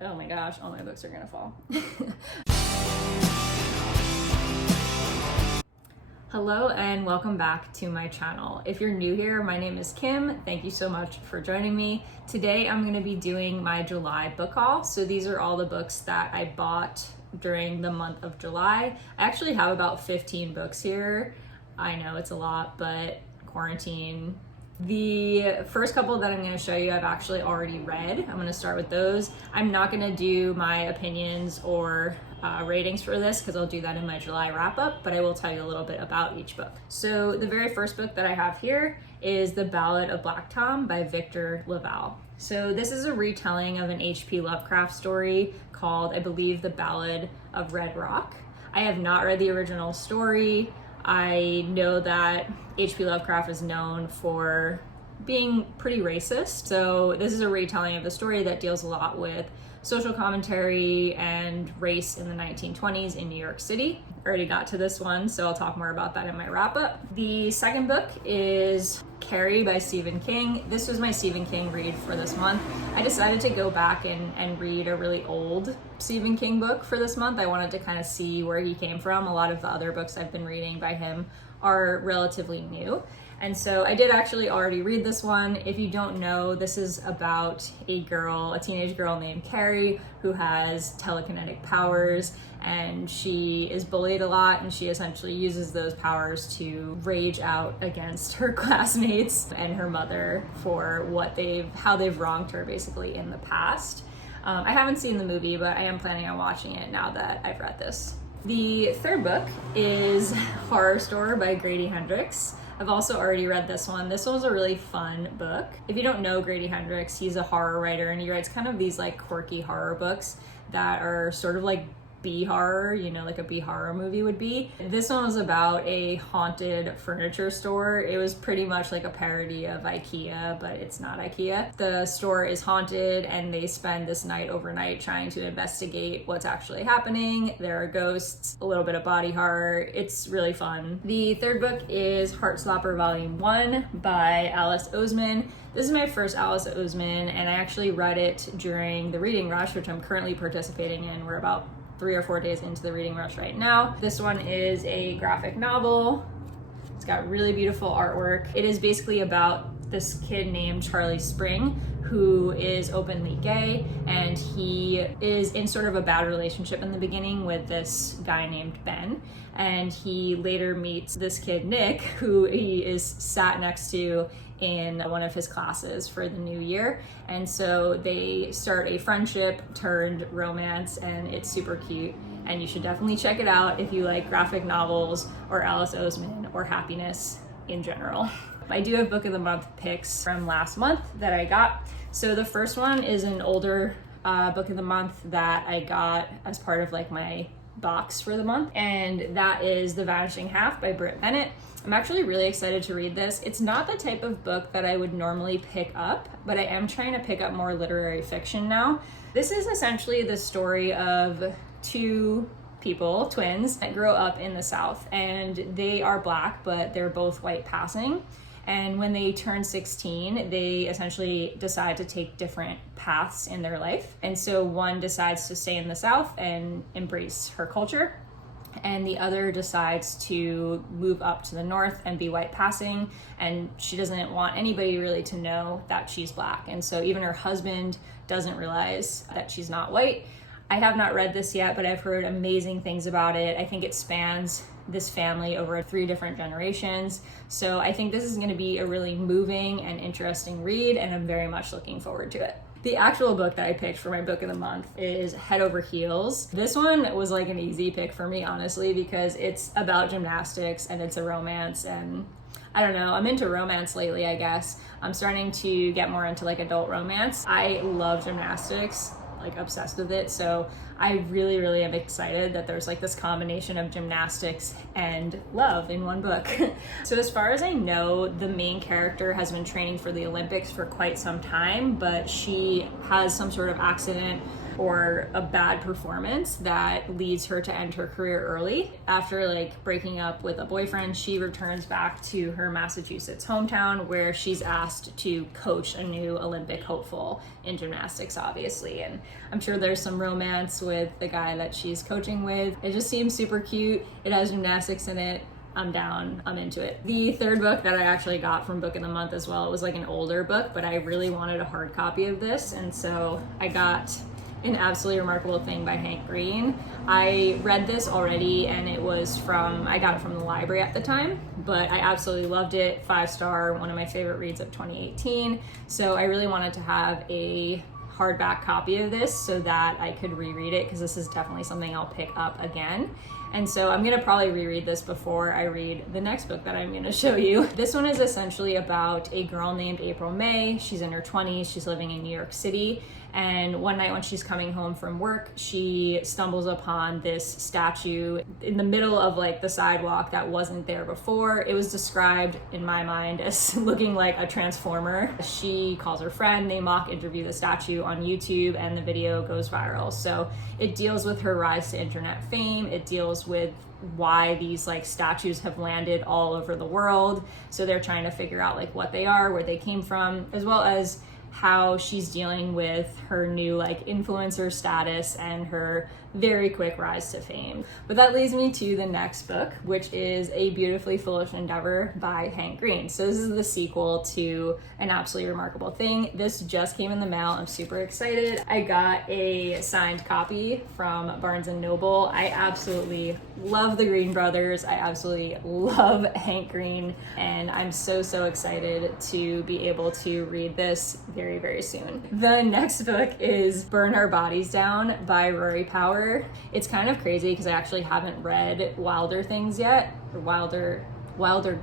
Oh my gosh, all my books are gonna fall. Hello and welcome back to my channel. If you're new here, my name is Kim. Thank you so much for joining me. Today I'm gonna be doing my July book haul. So these are all the books that I bought during the month of July. I actually have about 15 books here. I know it's a lot, but quarantine. The first couple that I'm going to show you I've actually already read. I'm going to start with those. I'm not going to do my opinions or ratings for this because I'll do that in my July wrap up, but I will tell you a little bit about each book. So the very first book that I have here is The Ballad of Black Tom by Victor LaValle. So this is a retelling of an H.P. Lovecraft story called, I believe, The Ballad of Red Rock. I have not read the original story. I know that H.P. Lovecraft is known for being pretty racist, so this is a retelling of the story that deals a lot with social commentary and race in the 1920s in New York City. I already got to this one, so I'll talk more about that in my wrap up. The second book is Carrie by Stephen King. This was my Stephen King read for this month. I decided to go back and read a really old Stephen King book for this month. I wanted to kind of see where he came from. A lot of the other books I've been reading by him are relatively new. And so I did actually already read this one. If you don't know, this is about a teenage girl named Carrie who has telekinetic powers, and she is bullied a lot, and she essentially uses those powers to rage out against her classmates and her mother for how they've wronged her basically in the past. I haven't seen the movie, but I am planning on watching it now that I've read this. The third book is Horror Store by Grady Hendrix. I've also already read this one. This one was a really fun book. If you don't know Grady Hendrix, he's a horror writer, and he writes kind of these like quirky horror books that are sort of like B-horror, like a B-horror movie would be. This one was about a haunted furniture store. It was pretty much like a parody of IKEA, but it's not IKEA. The store is haunted, and they spend this night overnight trying to investigate what's actually happening. There are ghosts, a little bit of body horror. It's really fun. The third book is Heartstopper Volume 1 by Alice Oseman. This is my first Alice Oseman, and I actually read it during the reading rush, which I'm currently participating in. We're about 3 or 4 days into the reading rush right now. This one is a graphic novel. It's got really beautiful artwork. It is basically about this kid named Charlie Spring who is openly gay, and he is in sort of a bad relationship in the beginning with this guy named Ben, and he later meets this kid Nick who he is sat next to in one of his classes for the new year, and so they start a friendship turned romance, and it's super cute, and you should definitely check it out if you like graphic novels or Alice Oseman or happiness in general. I do have book of the month picks from last month that I got. So the first one is an older book of the month that I got as part of like my box for the month, and that is The Vanishing Half by Britt Bennett. I'm actually really excited to read this. It's not the type of book that I would normally pick up, but I am trying to pick up more literary fiction now. This is essentially the story of two people, twins, that grow up in the South, and they are Black, but they're both white passing. And when they turn 16, they essentially decide to take different paths in their life. And so one decides to stay in the South and embrace her culture, and the other decides to move up to the North and be white passing, and she doesn't want anybody really to know that she's Black. And so even her husband doesn't realize that she's not white. I have not read this yet, but I've heard amazing things about it. I think it spans this family over 3 different generations. So I think this is going to be a really moving and interesting read, and I'm very much looking forward to it. The actual book that I picked for my book of the month is Head Over Heels. This one was like an easy pick for me, honestly, because it's about gymnastics and it's a romance, and I don't know, I'm into romance lately, I guess. I'm starting to get more into like adult romance. I love gymnastics, like obsessed with it, so I really, really am excited that there's like this combination of gymnastics and love in one book. So as far as I know, the main character has been training for the Olympics for quite some time, but she has some sort of accident or a bad performance that leads her to end her career early. After like breaking up with a boyfriend, she returns back to her Massachusetts hometown where she's asked to coach a new Olympic hopeful in gymnastics, obviously. And I'm sure there's some romance with the guy that she's coaching with. It just seems super cute. It has gymnastics in it. I'm down, I'm into it. The third book that I actually got from Book of the Month as well, it was like an older book, but I really wanted a hard copy of this, and so I got An Absolutely Remarkable Thing by Hank Green. I read this already, and I got it from the library at the time, but I absolutely loved it. 5-star, one of my favorite reads of 2018. So I really wanted to have a hardback copy of this so that I could reread it, because this is definitely something I'll pick up again. And so I'm gonna probably reread this before I read the next book that I'm gonna show you. This one is essentially about a girl named April May. She's in her 20s, she's living in New York City. And one night when she's coming home from work, she stumbles upon this statue in the middle of like the sidewalk that wasn't there before. It was described in my mind as looking like a transformer. She calls her friend, they mock interview the statue on YouTube, and the video goes viral. So it deals with her rise to internet fame. It deals with why these like statues have landed all over the world. So they're trying to figure out like what they are, where they came from, as well as how she's dealing with her new like influencer status and her very quick rise to fame. But that leads me to the next book, which is A Beautifully Foolish Endeavor by Hank Green. So this is the sequel to An Absolutely Remarkable Thing. This just came in the mail. I'm super excited. I got a signed copy from Barnes & Noble. I absolutely love the Green brothers. I absolutely love Hank Green, and I'm so excited to be able to read this very, very soon. The next book is Burn Our Bodies Down by Rory Power. It's kind of crazy because I actually haven't read Wilder Things yet, or Wilder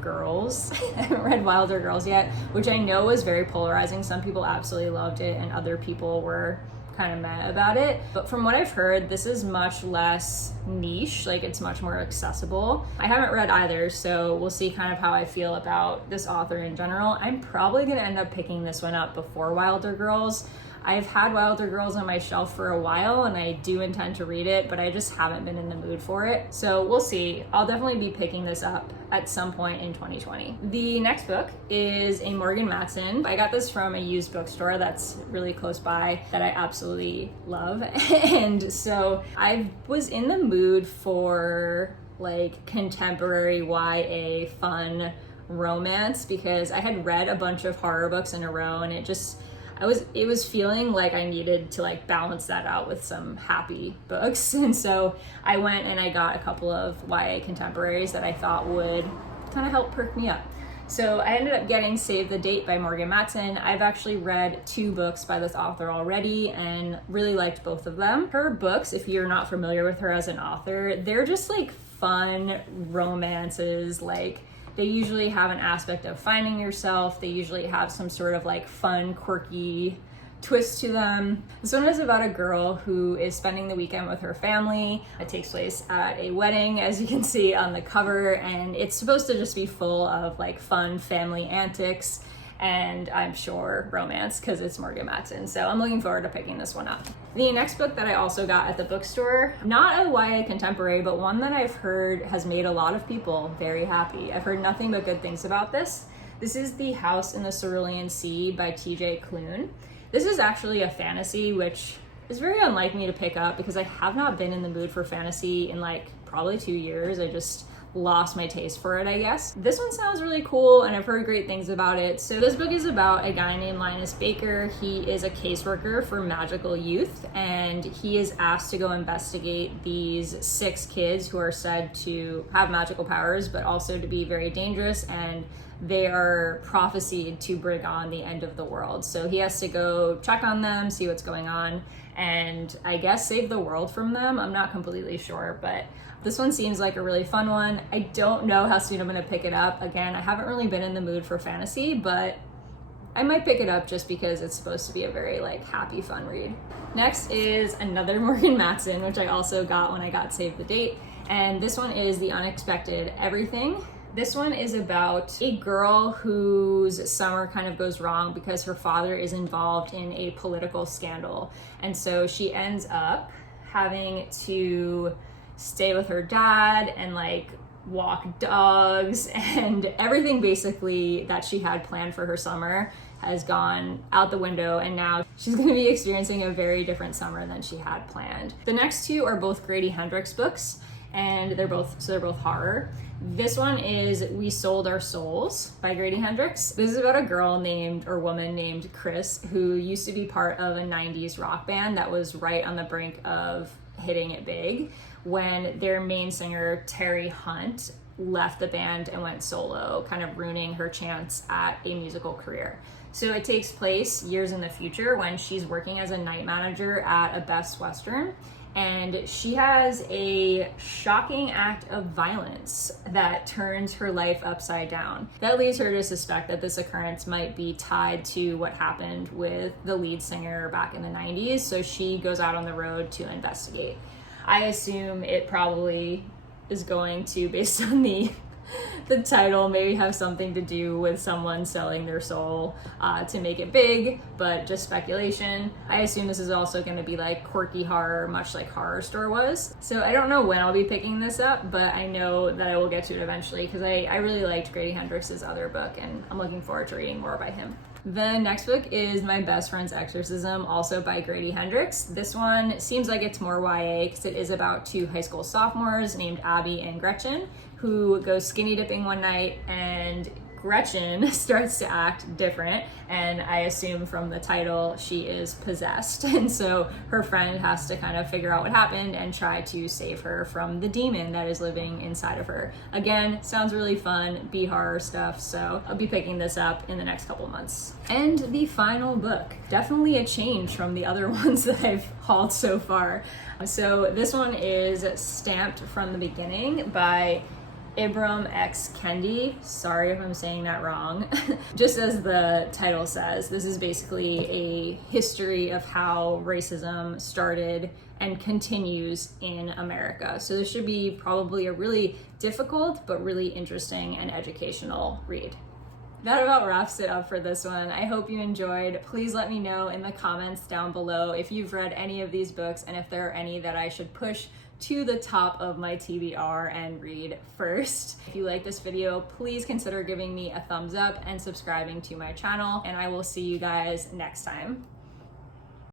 Girls. I haven't read Wilder Girls yet, which I know was very polarizing. Some people absolutely loved it and other people were kind of mad about it. But from what I've heard, this is much less niche, like it's much more accessible. I haven't read either, so we'll see kind of how I feel about this author in general. I'm probably gonna end up picking this one up before Wilder Girls. I've had Wilder Girls on my shelf for a while and I do intend to read it, but I just haven't been in the mood for it. So we'll see. I'll definitely be picking this up at some point in 2020. The next book is a Morgan Matson. I got this from a used bookstore that's really close by that I absolutely love. And so I was in the mood for like contemporary YA fun romance because I had read a bunch of horror books in a row and it was feeling like I needed to like balance that out with some happy books. And so I went and I got a couple of YA contemporaries that I thought would kind of help perk me up. So I ended up getting Save the Date by Morgan Matson. I've actually read 2 books by this author already and really liked both of them. Her books, if you're not familiar with her as an author, they're just like fun romances. Like they usually have an aspect of finding yourself. They usually have some sort of like fun, quirky twist to them. This one is about a girl who is spending the weekend with her family. It takes place at a wedding, as you can see on the cover, and it's supposed to just be full of like fun family antics and I'm sure romance because it's Morgan Matson. So I'm looking forward to picking this one up. The next book that I also got at the bookstore, not a YA contemporary, but one that I've heard has made a lot of people very happy. I've heard nothing but good things about this. This is The House in the Cerulean Sea by TJ Klune. This is actually a fantasy, which is very unlike me to pick up because I have not been in the mood for fantasy in like probably 2 years. I just lost my taste for it, I guess. This one sounds really cool and I've heard great things about it. So this book is about a guy named Linus Baker. He is a caseworker for magical youth and he is asked to go investigate these 6 kids who are said to have magical powers but also to be very dangerous, and they are prophesied to bring on the end of the world. So he has to go check on them, see what's going on, and I guess save the world from them. I'm not completely sure, but this one seems like a really fun one. I don't know how soon I'm gonna pick it up. Again, I haven't really been in the mood for fantasy, but I might pick it up just because it's supposed to be a very like happy, fun read. Next is another Morgan Matson, which I also got when I got Save the Date. And this one is The Unexpected Everything This one is about a girl whose summer kind of goes wrong because her father is involved in a political scandal. And so she ends up having to stay with her dad and like walk dogs, and everything basically that she had planned for her summer has gone out the window, and now she's going to be experiencing a very different summer than she had planned. The next two are both Grady Hendrix books, and they're both horror. This one is We Sold Our Souls by Grady Hendrix. This is about a woman named Chris who used to be part of a 90s rock band that was right on the brink of hitting it big when their main singer, Terry Hunt, left the band and went solo, kind of ruining her chance at a musical career. So it takes place years in the future when she's working as a night manager at a Best Western, and she has a shocking act of violence that turns her life upside down. That leads her to suspect that this occurrence might be tied to what happened with the lead singer back in the 90s, so she goes out on the road to investigate. I assume it probably is going to, based on the title, maybe have something to do with someone selling their soul to make it big, but just speculation. I assume this is also going to be like quirky horror, much like Horror Store was. So I don't know when I'll be picking this up, but I know that I will get to it eventually because I really liked Grady Hendrix's other book, and I'm looking forward to reading more by him. The next book is My Best Friend's Exorcism, also by Grady Hendrix. This one seems like it's more YA because it is about two high school sophomores named Abby and Gretchen who go skinny dipping one night, and Gretchen starts to act different, and I assume from the title she is possessed, and so her friend has to kind of figure out what happened and try to save her from the demon that is living inside of her. Again, sounds really fun, B-horror stuff, so I'll be picking this up in the next couple months. And the final book, definitely a change from the other ones that I've hauled so far. So this one is Stamped from the Beginning by Ibram X. Kendi. Sorry if I'm saying that wrong. Just as the title says, this is basically a history of how racism started and continues in America. So this should be probably a really difficult but really interesting and educational read. That about wraps it up for this one. I hope you enjoyed. Please let me know in the comments down below if you've read any of these books and if there are any that I should push to the top of my TBR and read first. If you like this video, please consider giving me a thumbs up and subscribing to my channel, and I will see you guys next time.